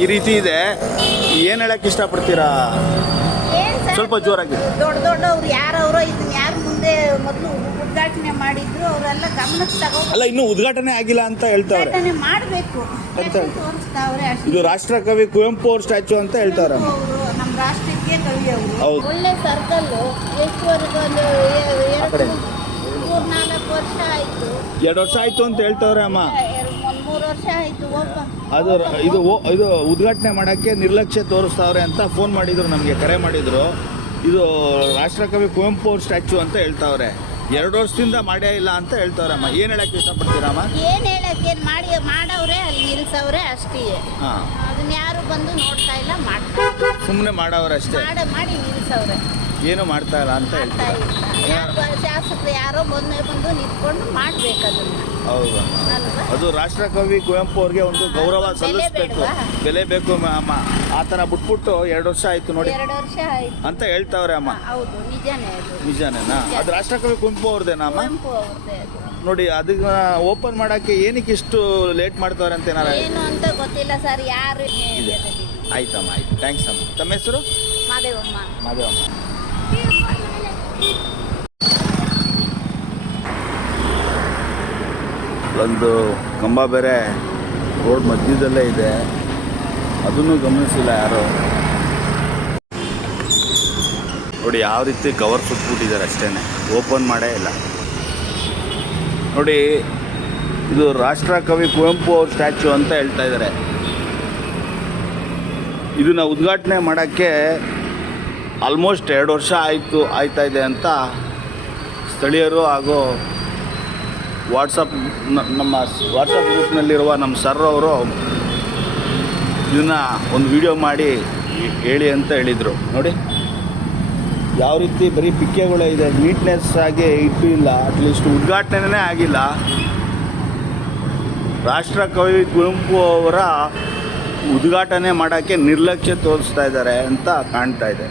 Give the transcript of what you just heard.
ಈ ರೀತಿ ಇದೆ. ಏನು ಹೇಳಕ್ಕೆ ಇಷ್ಟಪಡ್ತೀರಾ? ಸ್ವಲ್ಪ ಜೋರಾಗಿ. ದೊಡ್ಡವ್ರು ಯಾರವರೋ ಇದನ್ನ ಯಾರು ಮುಂದೆ ಮೊದಲು ಉದ್ಘಾಟನೆ ಮಾಡಿದ್ರು ಅವರೆಲ್ಲ ಗಮನಕ್ಕೆ ತಗೋಬೇಕು. ಅಲ್ಲ, ಇನ್ನೂ ಉದ್ಘಾಟನೆ ಆಗಿಲ್ಲ ಅಂತ ಹೇಳ್ತಾವ್ರೆ. ಉದ್ಘಾಟನೆ ಮಾಡಬೇಕು ಅಂತ ತೋರಿಸ್ತಾವ್ರೆ ಅಷ್ಟೇ. ಇದು ರಾಷ್ಟ್ರಕವಿ ಕುವೆಂಪು ಅವ್ರ ಸ್ಟ್ಯಾಚು ಅಂತ ಹೇಳ್ತಾವ್ರೆ. ನಮ್ಮ ರಾಷ್ಟ್ರಕ್ಕೆ ಕವಿ ಅವರು. ಹೌದು. ಒಳ್ಳೆ ಸರ್ಕಲ್. ಎಷ್ಟುವರೆಗೂ ಒಂದು 3-4 ವರ್ಷ ಆಯ್ತು. 2 ವರ್ಷ ಆಯ್ತು ಅಂತ ಹೇಳ್ತಾವ್ರೆ ಅಮ್ಮ. 3 ವರ್ಷ ಆಯ್ತು. ಇದು ಉದ್ಘಾಟನೆ ಮಾಡೋಕ್ಕೆ ನಿರ್ಲಕ್ಷ್ಯ ತೋರಿಸ್ತಾವ್ರೆ ಅಂತ ಫೋನ್ ಮಾಡಿದ್ರು, ನಮಗೆ ಕರೆ ಮಾಡಿದ್ರು. ಇದು ರಾಷ್ಟ್ರಕವಿ ಕುವೆಂಪು ಅವ್ರ ಸ್ಟ್ಯಾಚು ಅಂತ ಹೇಳ್ತಾವ್ರೆ. 2 ವರ್ಷದಿಂದ ಮಾಡೇ ಇಲ್ಲ ಅಂತ ಹೇಳ್ತಾವ್ರಮ್ಮ. ಏನು ಹೇಳಕ್ಕೆ ಇಷ್ಟಪಡ್ತೀರಮ್ಮ? ಏನು ಹೇಳಕ್ಕೆ ಮಾಡವ್ರೆ, ಅಲ್ಲಿ ನಿಲ್ಸವ್ರೆ ಅಷ್ಟೇ. ಹಾಂ, ಅದನ್ನ ಯಾರು ಬಂದು ನೋಡ್ತಾ ಇಲ್ಲ, ಮಾಡ್ತಾ ಸುಮ್ಮನೆ ಮಾಡವ್ರೆ ಅಷ್ಟೇ. ಮಾಡಿ ನಿಲ್ಸವ್ರೆ, ಏನು ಮಾಡ್ತಾ ಇಲ್ಲ ಅಂತ ಮಾಡ್ತಾ ಹೇಳ್ತಾರೆ. ಇಲ್ಲ. ಶಾಸಕರು ಯಾರೋ ಬಂದು ನಿಂತ್ಕೊಂಡು ಮಾಡ್ಬೇಕು ಅದನ್ನ. ಹೌದು. ಅಲ್ವಾ? ಅದು ರಾಷ್ಟ್ರಕವಿ ಕುವೆಂಪು ಅವ್ರಿಗೆ ಒಂದು ಗೌರವ ಸಲ್ಲಿಸಬೇಕು, ಬೆಲೆ ಬೇಕು ಅಮ್ಮ. ಆ ಥರ ಬಿಟ್ಬಿಟ್ಟು 2 ವರ್ಷ ಆಯ್ತು ನೋಡಿ 2 ವರ್ಷ ಆಯ್ತು ಅಂತ ಹೇಳ್ತಾವ್ರೆ ಅಮ್ಮ. ಹೌದು, ನಿಜಾನೇ ಅದು. ನಿಜಾನೇನಾ? ಅದು ರಾಷ್ಟ್ರಕವಿ ಕುವೆಂಪು ಅವ್ರದ್ದೇನಾ ಅಮ್ಮ? ಕುವೆಂಪು ಅವ್ರದ್ದೇ ಅದು. ನೋಡಿ, ಅದನ್ನ ಓಪನ್ ಮಾಡಕ್ಕೆ ಏನಕ್ಕೆ ಇಷ್ಟು ಲೇಟ್ ಮಾಡ್ತಾವ್ರೆ ಅಂತ ಏನಾರ? ಏನು ಅಂತ ಗೊತ್ತಿಲ್ಲ ಸರ್, ಯಾರು ಆಯ್ತಮ್ಮ, ಆಯ್ತು, ಥ್ಯಾಂಕ್ಸ್ ಅಮ್ಮ. ತಮ್ಮ ಹೆಸರು? ಮಾದೇವಮ್ಮ. ಮಾದೇವಮ್ಮ. ಒಂದು ಕಂಬ ಬೇರೆ ರೋಡ್ ಮಧ್ಯದಲ್ಲೇ ಇದೆ, ಅದನ್ನು ಗಮನಿಸಿಲ್ಲ ಯಾರು. ನೋಡಿ ಯಾವ ರೀತಿ ಕವರ್ ಸುಟ್ಬಿಟ್ಟಿದ್ದಾರೆ ಅಷ್ಟೇ, ಓಪನ್ ಮಾಡೇ ಇಲ್ಲ. ನೋಡಿ, ಇದು ರಾಷ್ಟ್ರಕವಿ ಕುವೆಂಪು ಅವ್ರ ಸ್ಟ್ಯಾಚು ಅಂತ ಹೇಳ್ತಾ ಇದ್ದಾರೆ. ಇದನ್ನ ಉದ್ಘಾಟನೆ ಮಾಡೋಕ್ಕೆ ಆಲ್ಮೋಸ್ಟ್ 2 ವರ್ಷ ಆಯ್ತಾ ಇದೆ ಅಂತ ಸ್ಥಳೀಯರು ಹಾಗೂ ನಮ್ಮ ವಾಟ್ಸಪ್ ಗ್ರೂಪ್ನಲ್ಲಿರುವ ನಮ್ಮ ಸರ್ ಅವರು ಇದನ್ನು ಒಂದು ವಿಡಿಯೋ ಮಾಡಿ ಹೇಳಿ ಅಂತ ಹೇಳಿದರು. ನೋಡಿ ಯಾವ ರೀತಿ ಬರೀ ಪಿಕ್ಕೆಗಳೇ ಇದೆ, ನೀಟ್ನೆಸ್ ಆಗಿ ಇಟ್ಟು ಇಲ್ಲ, ಅಟ್ಲೀಸ್ಟ್ ಉದ್ಘಾಟನೆನೇ ಆಗಿಲ್ಲ. ರಾಷ್ಟ್ರಕವಿ ಕುವೆಂಪು ಅವರ ಉದ್ಘಾಟನೆ ಮಾಡೋಕ್ಕೆ ನಿರ್ಲಕ್ಷ್ಯ ತೋರಿಸ್ತಾ ಇದ್ದಾರೆ ಅಂತ ಕಾಣ್ತಾ ಇದೆ.